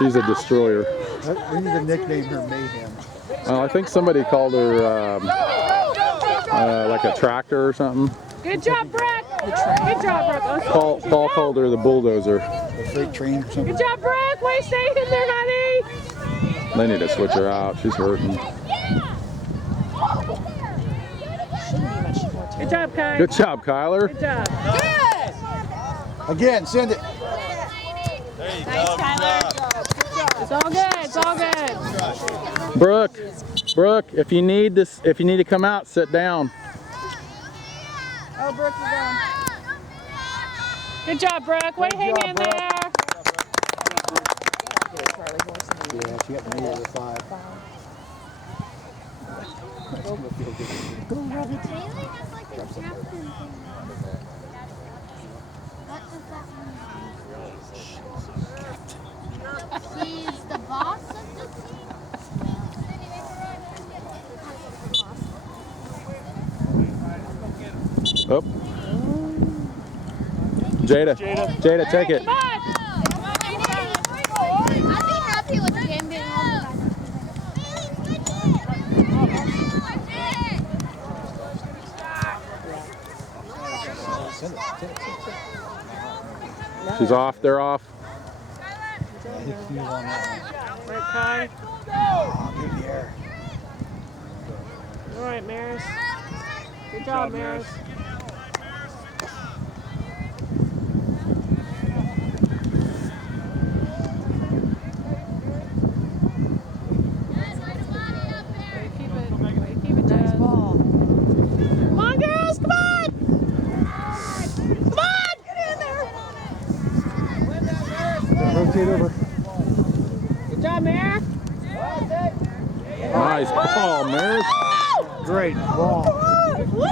She's a destroyer. We need to nickname her Mayhem. I think somebody called her like a tractor or something. Good job, Brett. Good job, Brett. Paul called her the bulldozer. The freight train or something. Good job, Brett. Way staying in there, honey. They need to switch her out. She's hurting. Good job, Kai. Good job, Kyler. Good job. Again, send it. There you go. Tyler. It's all good. It's all good. Brooke, if you need to come out, sit down. Oh, Brooke is down. Good job, Brooke. Way hang in there. Yeah, she got me over 5. Go, Rabbit. Bailey has like a captain thing. What does that mean? He's the boss of the team? Oh. Jada, take it. Come on. I'd be happy with the game being over. She's off. They're off. Right, Kai. Give the air. All right, Maris. Good job, Maris. Keep it, nice ball. Come on, girls, come on! Come on! Get in there! Rotate over. Good job, Maris. Nice ball, Maris. Great ball. Woo!